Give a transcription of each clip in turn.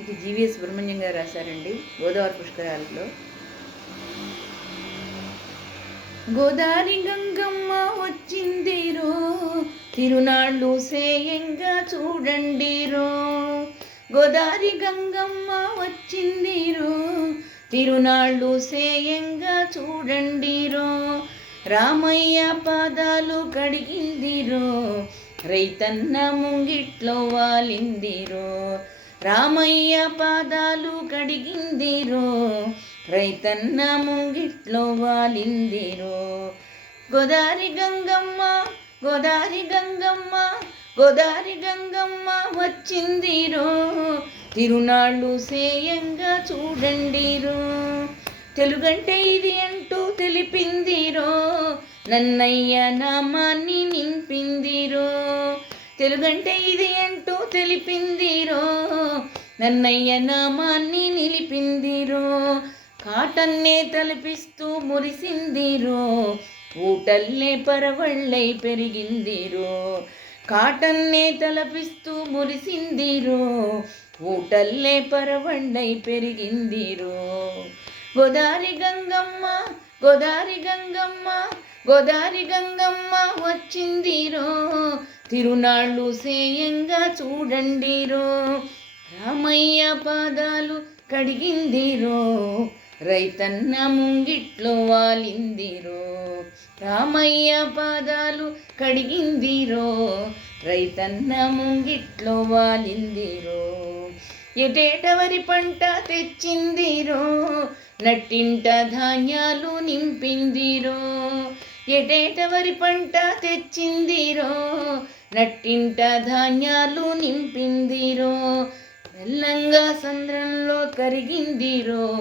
ఇది జీవీఎస్ సుబ్రహ్మణ్యం గారు రాశారండి గోదావరి పుష్కరాలలో. గోదారి గంగమ్మ వచ్చిందిరో తిరునాళ్ళు సేయంగా చూడండిరో. గోదారి గంగమ్మ వచ్చిందిరో తిరునాళ్ళు సేయంగా చూడండిరో. రామయ్య పాదాలు కడిగిందిరో రైతన్న ముంగిట్లో వాలిందిరో. రామయ్య పాదాలు కడిగిందిరో రైతన్న ముంగిట్లో వాలిందిరో గోదారి గంగమ్మ గోదారి గంగమ్మ గోదారి గంగమ్మ వచ్చిందిరో. తిరునాళ్ళు సేయంగా చూడండిరో. తెలుగంటే ఇది అంటూ తెలిపిందిరో. నన్నయ్య నామాన్ని నింపిందిరో. తెలుగంటే ఇది అంటూ తెలిపిందిరో. నన్నయ్య నామాన్ని నిలిపిందిరో. కాటన్నే తలపిస్తూ మురిసిందిరో. ఊటల్లే పరవళ్ళై పెరిగిందిరో. కాటన్నే తలపిస్తూ మురిసిందిరో. ఊటల్లే పరవళ్ళై పెరిగిందిరో. గోదారి గంగమ్మ గోదారి గంగమ్మ గోదారి గంగమ్మ వచ్చిందిరో తిరునాళ్ళు సేయంగా చూడండిరో రామయ్య పాదాలు కడిగిందిరో రైతన్న ముంగిట్లో వాలిందిరో రామయ్య పాదాలు కడిగిందిరో రైతన్న ముంగిట్లో వాలిందిరో. ఎటేటవరి పంట తెచ్చిందిరో నట్టింట ధాన్యాలు నింపిందిరో. ఎటేటవరి పంట తెచ్చిందిరో? నట్టింట ధాన్యాలు నింపిందిరో? మెల్లంగా సంద్రంలో కరిగిందిరో?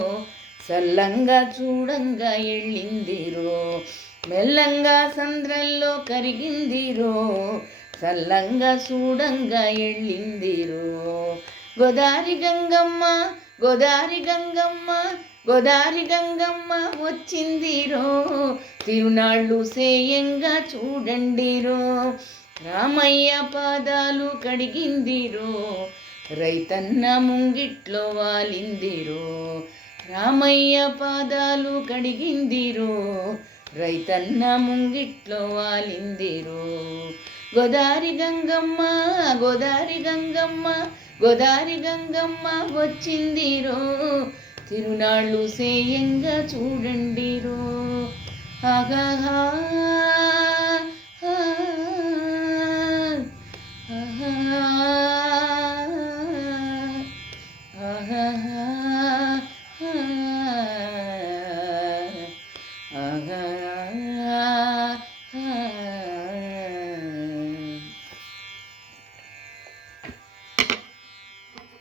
చల్లంగా చూడంగా ఎళ్ళిందిరో? మెల్లంగా సంద్రంలో కరిగిందిరో? సల్లంగా చూడంగా ఎళ్ళిందిరో? గోదారి గంగమ్మ గోదారి గంగమ్మ గోదారి గంగమ్మ వచ్చిందిరో. తిరునాళ్ళు సేయంగా చూడండిరో. రామయ్య పాదాలు కడిగిందిరో. రైతన్న ముంగిట్లో వాలిందిరో. రామయ్య పాదాలు కడిగిందిరో. రైతన్న ముంగిట్లో వాలిందిరో. గోదారి గంగమ్మ గోదారి గంగమ్మ గోదారి గంగమ్మ వచ్చిందిరో. తిరునాళ్ళు సేయంగా చూడండిరో ఆగాహా